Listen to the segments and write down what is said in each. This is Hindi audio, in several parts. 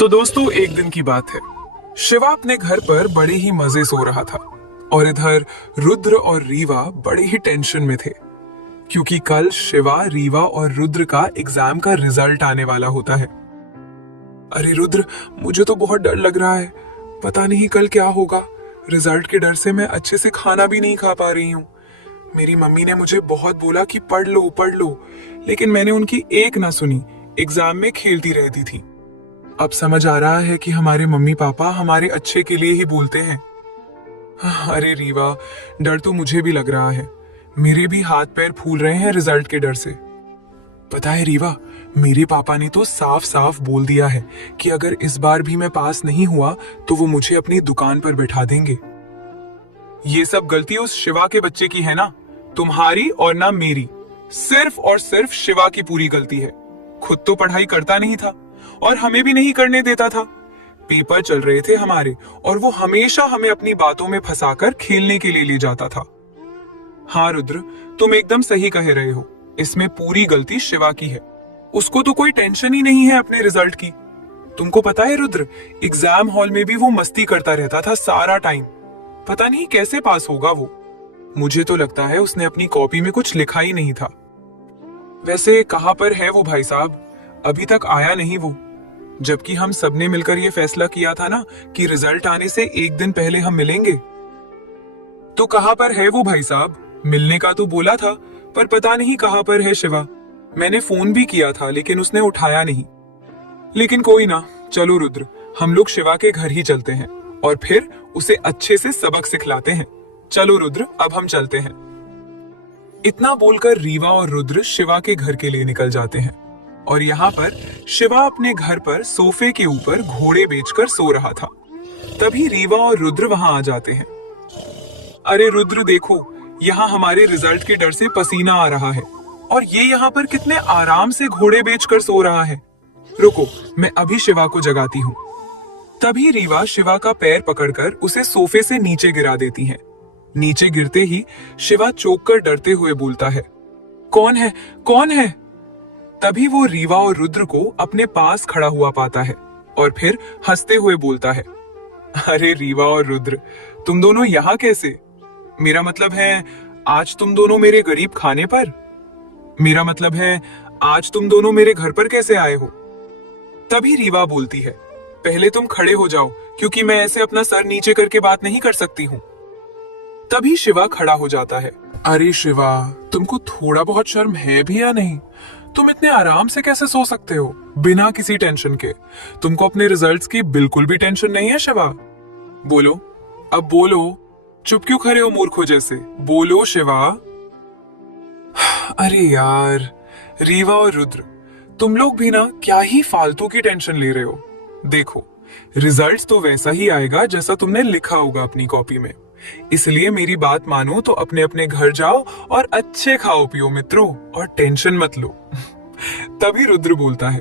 तो दोस्तों, एक दिन की बात है। शिवा अपने घर पर बड़े ही मजे सो रहा था और इधर रुद्र और रीवा बड़े ही टेंशन में थे, क्योंकि कल शिवा, रीवा और रुद्र का एग्जाम का रिजल्ट आने वाला होता है। अरे रुद्र, मुझे तो बहुत डर लग रहा है। पता नहीं कल क्या होगा। रिजल्ट के डर से मैं अच्छे से खाना भी नहीं खा पा रही हूँ। मेरी मम्मी ने मुझे बहुत बोला कि पढ़ लो, लेकिन मैंने उनकी एक ना सुनी। एग्जाम में खेलती रहती थी। अब समझ आ रहा है कि हमारे मम्मी पापा हमारे अच्छे के लिए ही बोलते हैं। अरे रीवा, डर तो मुझे भी लग रहा है। मेरे भी हाथ पैर फूल रहे हैं रिजल्ट के डर से। पता है रीवा, मेरे पापा ने तो साफ साफ बोल दिया है कि अगर इस बार भी मैं पास नहीं हुआ तो वो मुझे अपनी दुकान पर बैठा देंगे। ये सब गलती उस शिवा के बच्चे की है ना, तुम्हारी और ना मेरी। सिर्फ और सिर्फ शिवा की पूरी गलती है। खुद तो पढ़ाई करता नहीं था और हमें भी नहीं करने देता था। पेपर चल रहे थे हमारे और वो हमेशा हमें अपनी बातों में फंसाकर खेलने के लिए ले जाता था। हाँ रुद्र, तुम एकदम सही कह रहे हो। इसमें पूरी गलती शिवा की है। उसको तो कोई टेंशन ही नहीं है अपने रिजल्ट की। तुमको पता है रुद्र, एग्जाम हॉल में भी वो मस्ती करता रहता था सारा टाइम। पता नहीं कैसे पास होगा वो। मुझे तो लगता है उसने अपनी कॉपी में कुछ लिखा ही नहीं था। वैसे कहां पर है वो भाई साहब? अभी तक आया नहीं वो। जबकि हम सबने मिलकर ये फैसला किया था ना कि रिजल्ट आने से एक दिन पहले हम मिलेंगे। तो कहां पर है वो भाई साहब? मिलने का तो बोला था, पर पता नहीं कहां पर है शिवा। मैंने फोन भी किया था लेकिन उसने उठाया नहीं। लेकिन कोई ना, चलो रुद्र, हम लोग शिवा के घर ही चलते हैं और फिर उसे अच्छे से सबक सिखलाते हैं। चलो रुद्र, अब हम चलते हैं। इतना बोलकर रीवा और रुद्र शिवा के घर के लिए निकल जाते हैं और यहाँ पर शिवा अपने घर पर सोफे के ऊपर घोड़े बेचकर सो रहा था। तभी रीवा और रुद्र वहां आ जाते हैं। अरे रुद्र देखो, यहाँ हमारे रिजल्ट के डर से पसीना आ रहा है और ये यहाँ पर कितने आराम से घोड़े बेचकर सो रहा है। रुको, मैं अभी शिवा को जगाती हूँ। तभी रीवा शिवा का पैर पकड़कर उसे सोफे से नीचे गिरा देती है। नीचे गिरते ही शिवा चौंक कर डरते हुए बोलता है, कौन है, कौन है? तभी वो रीवा और रुद्र को अपने पास खड़ा हुआ पाता है और फिर हंसते हुए बोलता है, अरे रीवा और रुद्र, तुम दोनों यहाँ कैसे? मेरा मतलब है, आज तुम दोनों मेरे गरीब खाने पर? मेरा मतलब है, आज तुम दोनों मेरे घर पर कैसे आए हो? तभी रीवा बोलती है, पहले तुम खड़े हो जाओ, क्योंकि मैं ऐसे अपना सर नीचे करके बात नहीं कर सकती हूँ। तभी शिवा खड़ा हो जाता है। अरे शिवा, तुमको थोड़ा बहुत शर्म है भी या नहीं? तुम इतने आराम से कैसे सो सकते हो बिना किसी टेंशन के? तुमको अपने रिजल्ट्स की बिल्कुल भी टेंशन नहीं है शिवा? बोलो, अब बोलो। चुप क्यों खड़े हो मूर्खों जैसे? बोलो शिवा। अरे यार, रीवा और रुद्र, तुम लोग भी ना क्या ही फालतू की टेंशन ले रहे हो। देखो, रिजल्ट्स तो वैसा ही आएगा जैसा तुमने लिखा होगा अपनी कॉपी में। इसलिए मेरी बात मानो तो अपने अपने घर जाओ और अच्छे खाओ पियो मित्रों, और टेंशन मत लो। तभी रुद्र बोलता है,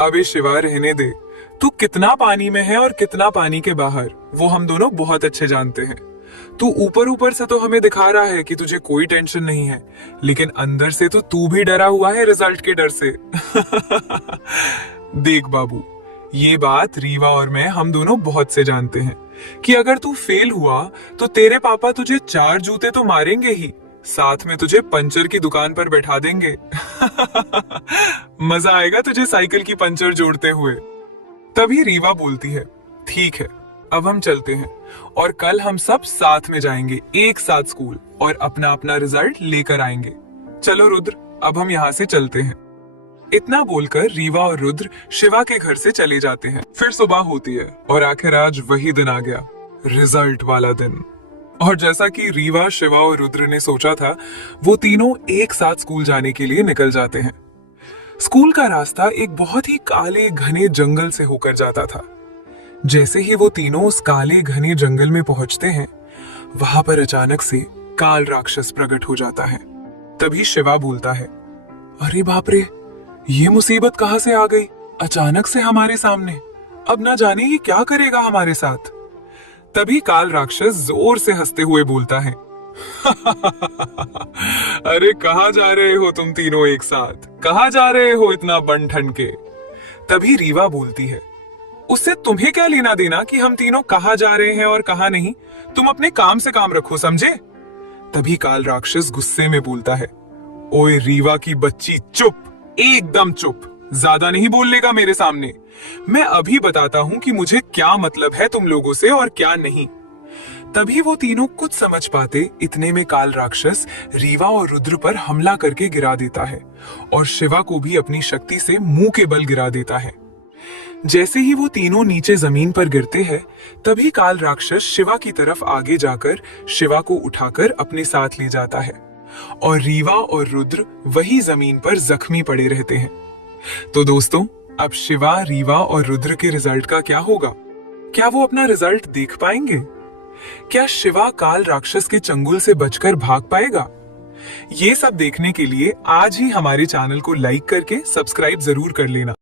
अबे शिवा रहने दे। तू कितना पानी में है और कितना पानी के बाहर, वो हम दोनों बहुत अच्छे जानते हैं। तू ऊपर ऊपर से तो हमें दिखा रहा है कि तुझे कोई टेंशन नहीं है, लेकिन अंदर से तो तू भी डरा हुआ है रिजल्ट के डर से। देख बाबू, ये बात रीवा और मैं हम दोनों बहुत से जानते हैं कि अगर तू फेल हुआ तो तेरे पापा तुझे 4 जूते तो मारेंगे ही, साथ में तुझे पंचर की दुकान पर बैठा देंगे। मजा आएगा तुझे साइकिल की पंचर जोड़ते हुए। तभी रीवा बोलती है, ठीक है, अब हम चलते हैं और कल हम सब साथ में जाएंगे, एक साथ स्कूल, और अपना अपना रिजल्ट लेकर आएंगे। चलो रुद्र, अब हम यहाँ से चलते हैं। इतना बोलकर रीवा और रुद्र शिवा के घर से चले जाते हैं। फिर सुबह होती है और आखिर आज वही दिन आ गया, रिजल्ट वाला दिन। और जैसा कि रीवा, शिवा और रुद्र ने सोचा था, वो तीनों एक साथ स्कूल जाने के लिए निकल जाते हैं। स्कूल का रास्ता एक बहुत ही काले घने जंगल से होकर जाता था। जैसे ही वो तीनों उस काले घने जंगल में पहुंचते हैं, वहां पर अचानक से काल राक्षस प्रकट हो जाता है। तभी शिवा बोलता है, अरे बाप रे, ये मुसीबत कहां से आ गई अचानक से हमारे सामने? अब ना जाने ये क्या करेगा हमारे साथ। तभी काल राक्षस जोर से हंसते हुए बोलता है, अरे कहां जा रहे हो तुम तीनों एक साथ? कहां जा रहे हो इतना बन ठन के? तभी रीवा बोलती है, उससे तुम्हें क्या लेना देना कि हम तीनों कहाँ जा रहे हैं और कहाँ नहीं। तुम अपने काम से काम रखो, समझे? तभी काल राक्षस गुस्से में बोलता है, ओए रीवा की बच्ची, चुप, एकदम चुप, ज्यादा नहीं बोलने का मेरे सामने। मैं अभी बताता हूं कि मुझे क्या मतलब है तुम लोगों से और क्या नहीं। तभी वो तीनों कुछ समझ पाते इतने में काल राक्षस रीवा और रुद्र पर हमला करके गिरा देता है और शिवा को भी अपनी शक्ति से मुंह के बल गिरा देता है। जैसे ही वो तीनों नीचे जमीन पर गिरते हैं, तभी काल राक्षस शिवा की तरफ आगे जाकर शिवा को उठाकर अपने साथ ले जाता है और रीवा और रुद्र वही जमीन पर जख्मी पड़े रहते हैं। तो दोस्तों, अब शिवा, रीवा और रुद्र के रिजल्ट का क्या होगा? क्या वो अपना रिजल्ट देख पाएंगे? क्या शिवा काल राक्षस के चंगुल से बचकर भाग पाएगा? ये सब देखने के लिए आज ही हमारे चैनल को लाइक करके सब्सक्राइब जरूर कर लेना।